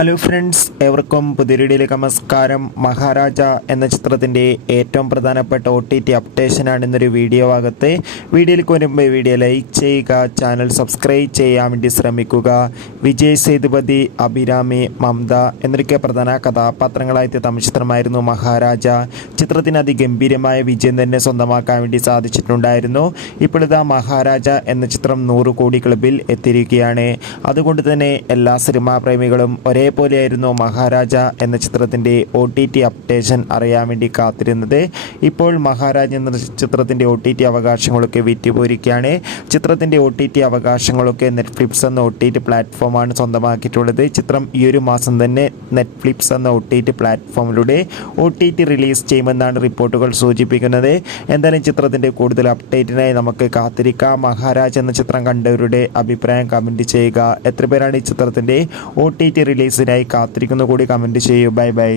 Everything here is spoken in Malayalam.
ഹലോ ഫ്രണ്ട്സ്, ഏവർക്കും പുതിയ വീഡിയോയിലേക്ക് നമസ്കാരം. മഹാരാജ എന്ന ചിത്രത്തിൻ്റെ ഏറ്റവും പ്രധാനപ്പെട്ട OTT അപ്ഡേഷനാണ് ഇന്നൊരു വീഡിയോ ഭാഗത്ത്. വീഡിയോയിലേക്ക് വരുമ്പോൾ വീഡിയോ ലൈക്ക് ചെയ്യുക, ചാനൽ സബ്സ്ക്രൈബ് ചെയ്യാൻ വേണ്ടി ശ്രമിക്കുക. വിജയ് സേതുപതി, അഭിരാമി, മമത എന്നൊക്കെ പ്രധാന കഥാപാത്രങ്ങളായെത്തിയ തമിഴ് ചിത്രമായിരുന്നു മഹാരാജ. ചിത്രത്തിന് അതിഗംഭീരമായ വിജയം തന്നെ സ്വന്തമാക്കാൻ വേണ്ടി സാധിച്ചിട്ടുണ്ടായിരുന്നു. ഇപ്പോഴിതാ മഹാരാജ എന്ന ചിത്രം 100 കോടി ക്ലബിൽ എത്തിയിരിക്കുകയാണ്. അതുകൊണ്ട് തന്നെ എല്ലാ സിനിമാ പ്രേമികളും ഒരേപോലെയായിരുന്നു മഹാരാജ എന്ന ചിത്രത്തിൻ്റെ OTT അപ്ഡേഷൻ അറിയാൻ വേണ്ടി കാത്തിരുന്നത്. ഇപ്പോൾ മഹാരാജ എന്ന ചിത്രത്തിൻ്റെ OTT അവകാശങ്ങളൊക്കെ വിറ്റുപോയിരിക്കുകയാണ്. ചിത്രത്തിൻ്റെ OTT അവകാശങ്ങളൊക്കെ നെറ്റ്ഫ്ലിക്സ് എന്ന OTT പ്ലാറ്റ്ഫോമാണ് സ്വന്തമാക്കിയിട്ടുള്ളത്. ചിത്രം ഈ ഒരു മാസം തന്നെ നെറ്റ്ഫ്ലിക്സ് എന്ന OTT പ്ലാറ്റ്ഫോമിലൂടെ OTT റിലീസ് ചെയ്യുമെന്നാണ് റിപ്പോർട്ടുകൾ സൂചിപ്പിക്കുന്നത്. എന്തായാലും ചിത്രത്തിൻ്റെ കൂടുതൽ അപ്ഡേറ്റിനായി നമുക്ക് കാത്തിരിക്കാം. മഹാരാജ എന്ന ചിത്രം കണ്ടവരുടെ അഭിപ്രായം കമൻറ്റ് ചെയ്യുക. എത്ര പേരാണ് ഈ ചിത്രത്തിൻ്റെ OTT റിലീസിനായി കാത്തിരിക്കുന്ന കൂടി കമൻറ്റ് ചെയ്യൂ. Bye bye.